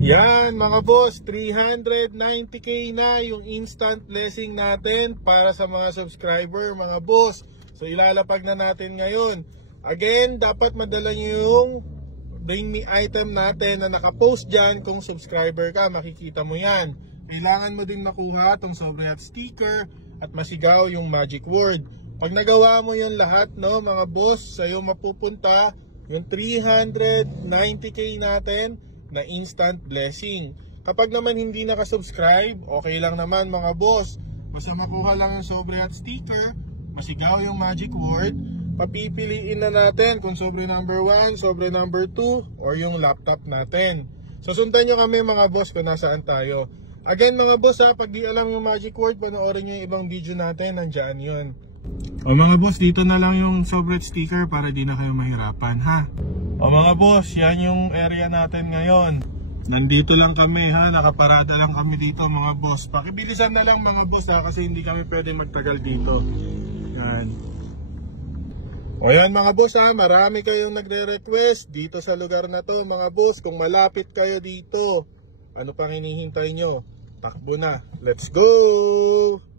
Yan mga boss, 390k na yung instant blessing natin para sa mga subscriber mga boss. So ilalapag na natin ngayon. Again, dapat madala nyo yung bring me item natin na nakapost dyan. Kung subscriber ka, makikita mo yan. Kailangan mo din makuha itong Sobre Hot sticker at masigaw yung magic word. Pag nagawa mo yun lahat, no, mga boss, sa'yo mapupunta yung 390k natin na instant blessing. Kapag naman hindi nakasubscribe, okay lang naman mga boss. Basta makuha lang yung Sobre Hot sticker, masigaw yung magic word, papipiliin na natin kung sobre number 1, sobre number 2, or yung laptop natin. So sundan nyo kami mga boss kung nasaan tayo. Again mga boss ha, pag di alam yung magic word, panoorin nyo yung ibang video natin, nandyan yun. O mga boss, dito na lang yung Sobre Hot sticker para di na kayo mahirapan ha. O mga boss, yan yung area natin ngayon. Nandito lang kami ha, nakaparada lang kami dito mga boss. Pakibilisan na lang mga boss ha, kasi hindi kami pwede magtagal dito. Yan. O yan mga boss ha, marami kayong nagre-request dito sa lugar na to mga boss. Kung malapit kayo dito, ano pang hinihintay nyo? Takbo na, let's go!